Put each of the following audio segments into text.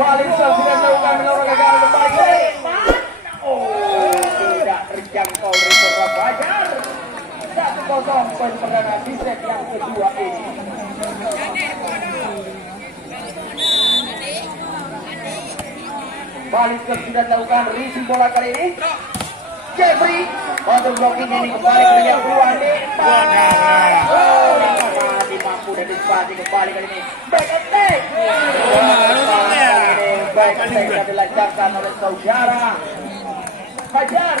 Balik sudah melakukan melorong gagal kembali. Oh, tidak terjangkau reserva Fajar. 1-0 poin perdana di set yang kedua ini. Balik sudah dilakukan risi bola kali ini. Jeffrey untuk blocking ini kembali ke yang keluar nih. Masih mampu dan dispasi kembali kali ini. Back attack. Back attack yang dilancarkan oleh saudara Fajar.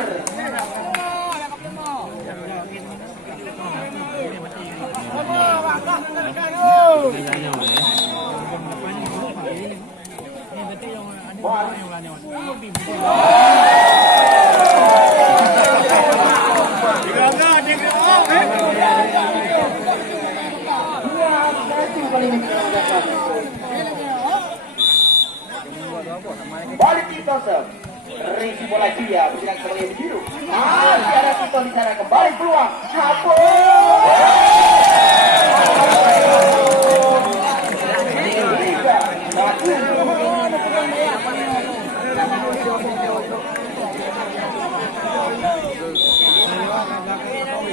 Balik Tito risi bola dia bergerak kembali di biru. Masih ada Tito di sana kembali peluang.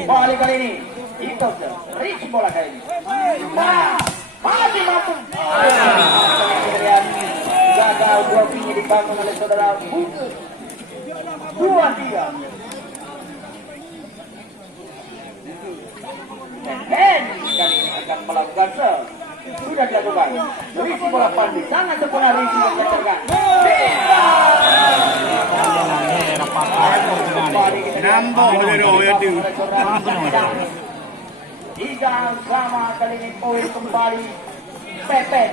Balik kali ini Tito risi bola kali ini. Masih mampu. Gagal blockingnya dibangun oleh saudara Buku 2-3. Dan kali ini akan melakukan serve. Sudah dilakukan. Risi bola Pandi sangat sempurna risi yang diajarkan. Tiga sama kali ini poin kembali Pepe.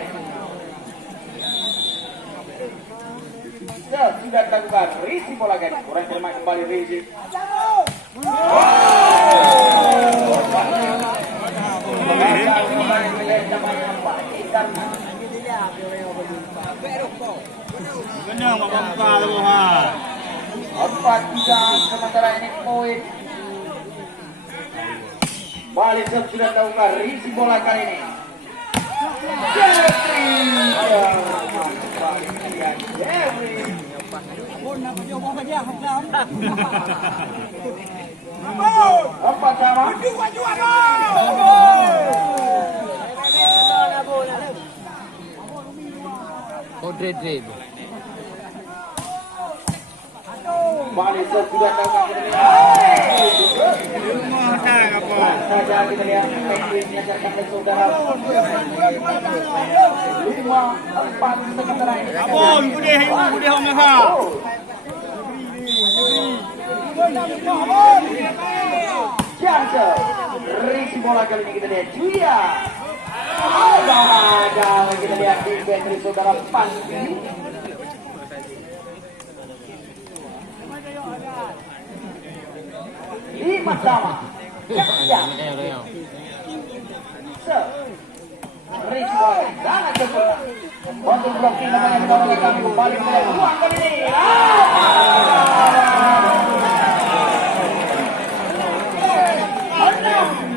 Sudah dilakukan risi bola kali kurang bermain kembali risi. Benar buka tu ha. 4-3 sementara ini poin. Balik sudah dilakukan risi bola kali ini. Empat sama. Balik sudah dilakukan. Saja kita lihat teknisnya dari saudara 5-4 sementara ini. Abon, kuda hong ha. Jangan risi bola kali ini kita lihat Julia. Ada kita lihat di dari saudara Pandi. Lima sama. Ya. Risi bola sangat sempurna. Untuk blocking namanya oleh kami kembali ke ruang kali ini.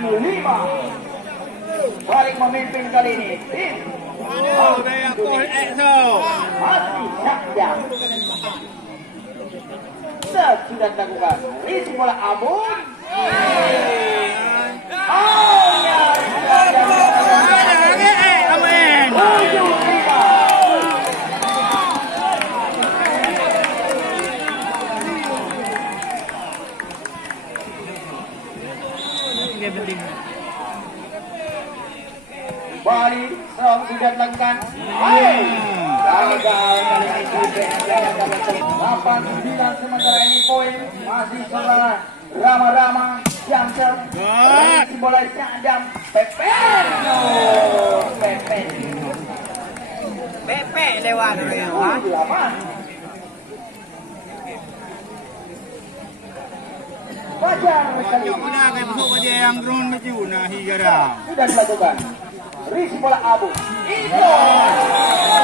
Lima. Balik memimpin kali ini. Oh, dia pun exo. Masih Syakjam. Sudah dilakukan. Risi bola Abun. Balik sudah dilakukan. Gagal kali ini 8-9 sementara ini poin masih saudara Rama Jamsel. Risi bola Syakjam. Pepe lewat ya. Fajar kali ini. Kayak masuk aja yang drone macam nah hingga dah. Sudah dilakukan. Risi bola Abu. Itu.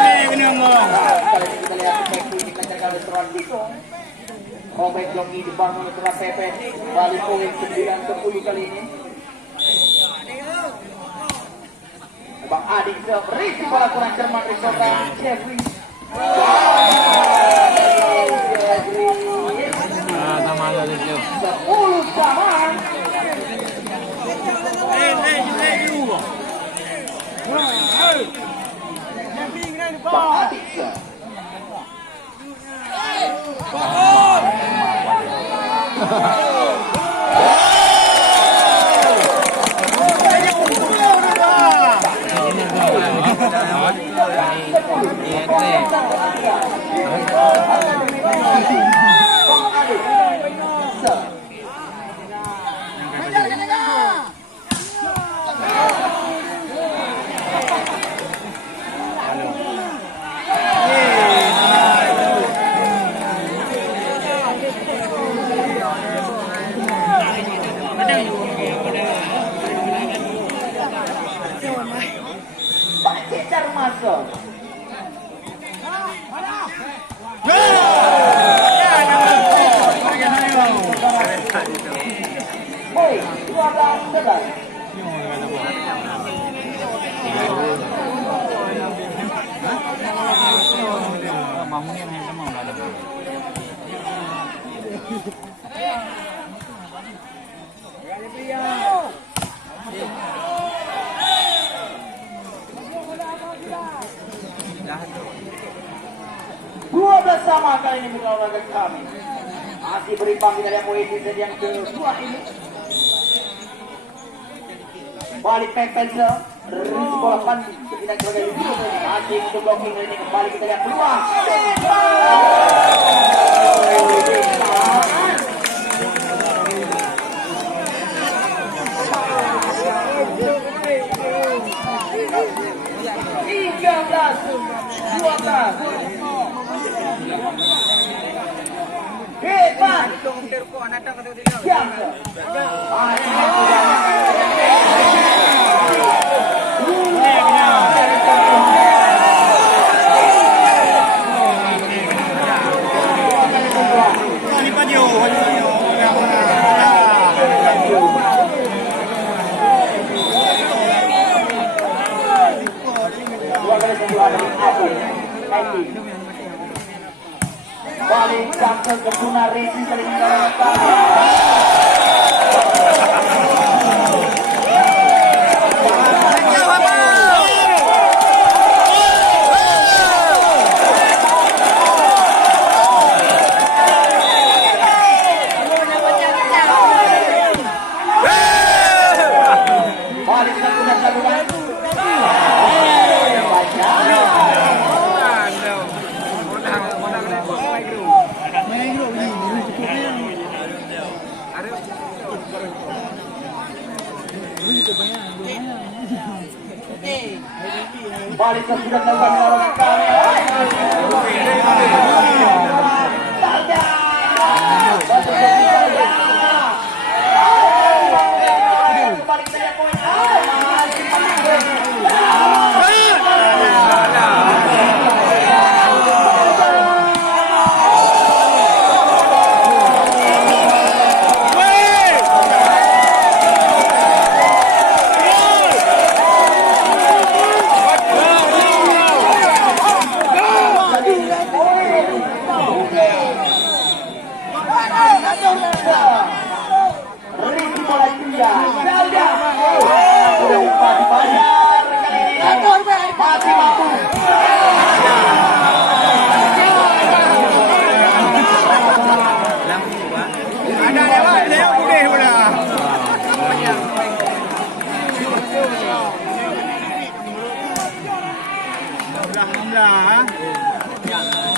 Ini kena ngomong. Kali ini kita lihat teknik dilancarkan oleh seorang Tito. Robek Loki dibangun setelah Pepe. Balik poin 9-10 kali ini. Bang Adik risi bola kurang cermat dari saudara Jeffrey. Sama ada di situ. 10 sama. Pacecar masuk. Hei, 12-11. Bangunnya yang sama enggak ada. Dua belas sama kali ini mula olahraga kami. Masih berimbang kita lihat poin di yang kedua ini. Balik pempensel, risi bola panti, tidak sebagai video ini. Masih untuk blocking ini kembali kita lihat peluang. Hebat. Jam. Balik jangkau ke Kedua racing kali ini. Balik ke Kedua kabupaten. Balik ke sudah melakukan orang kami.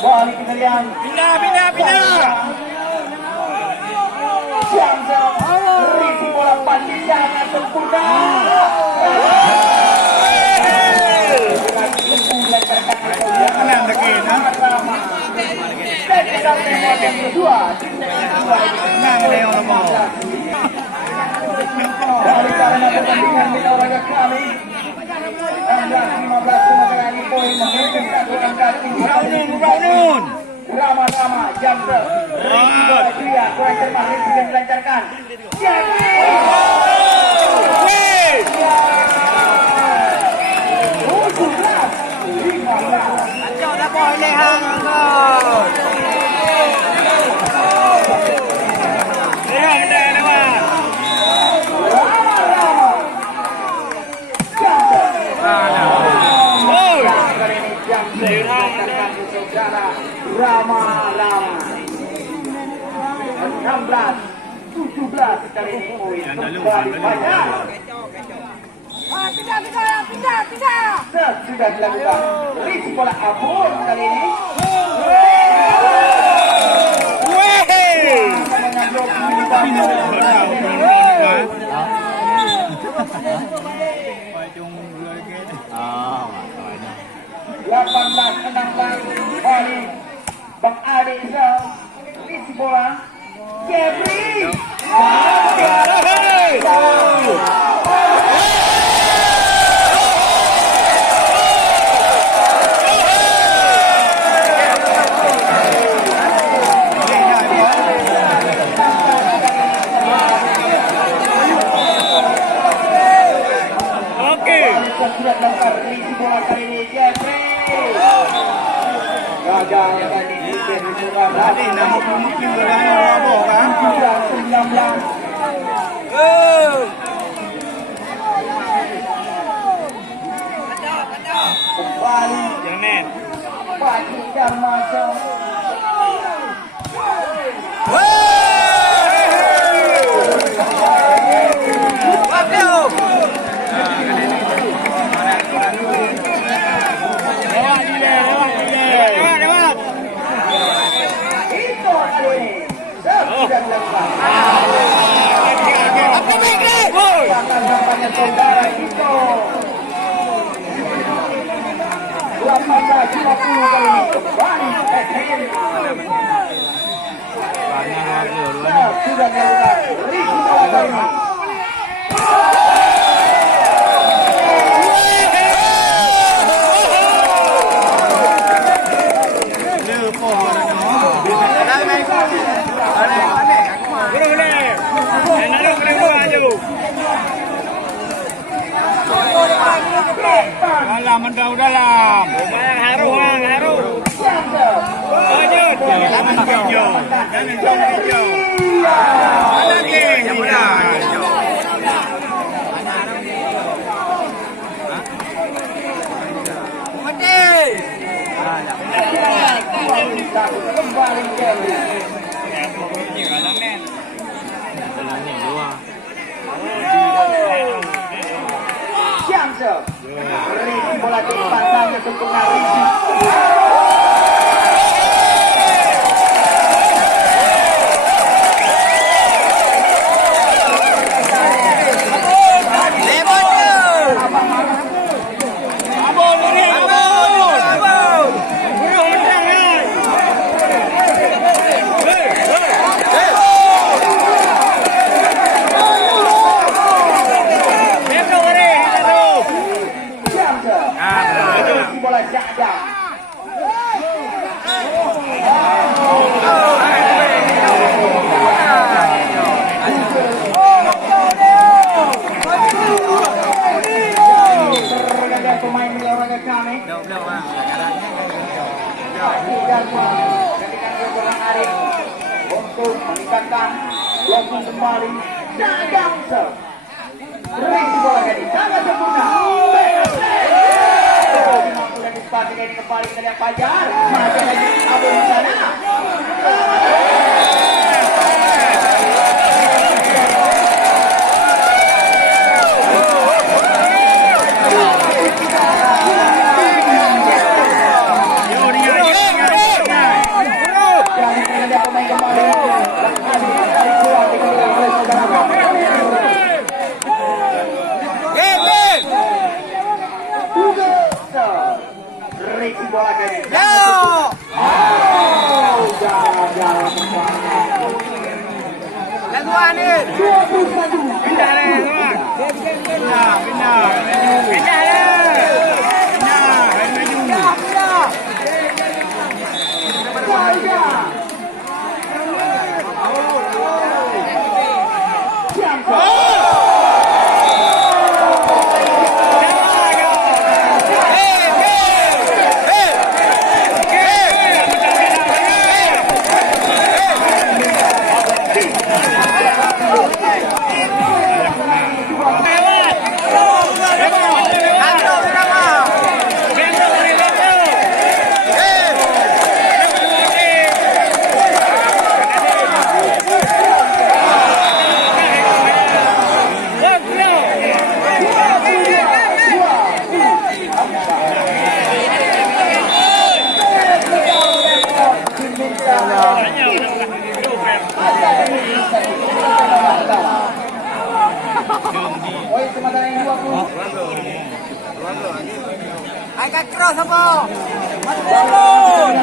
Balik kita lihat. Pindah. Jam-jam. Risi bola panti sangat sempurna. Yang kedua. Dari karena pertandingan kita olahraga kami. 15 poin mengirimkan angka tinggi. Rama-rama jangkau. Risi bola dia kurang cermat Risi yang melancarkan. Kacau dah boy leha. ramai-ramai. 16-17 kali ini poin kembali Fajar. Sudah dilakukan risi bola abur kali ini. Ah, 18-16 Voli Bang Ade Isam risi bola Jeffrey. Sudah dapat risi bola kali ini Jeffrey. Gagal tadi di Kedua. Tadi nama mungkin berani apa kan? 19. Kembali Jangan. Pagi dan masuk. Nampaknya saudara itu 18-50 kali ini kembali sudah dilakukan risi bola kali ini. Dalam dalam. Haru. Lanjut. Jangan hijau. Lagi. Kembali risi bola di pasangnya untuk Narisi. Bola jajak. Tergantung pemain olahraga kami. Untuk meningkatkan locking kembali jajak. Risi bola kali sangat sempurna. Ini kembali ke lihat Fajar. Masih lagi Abu di sana. Pemain kembali. Risi bola kali. Poin sementara yang 20. Angkat cross apa? Bangun.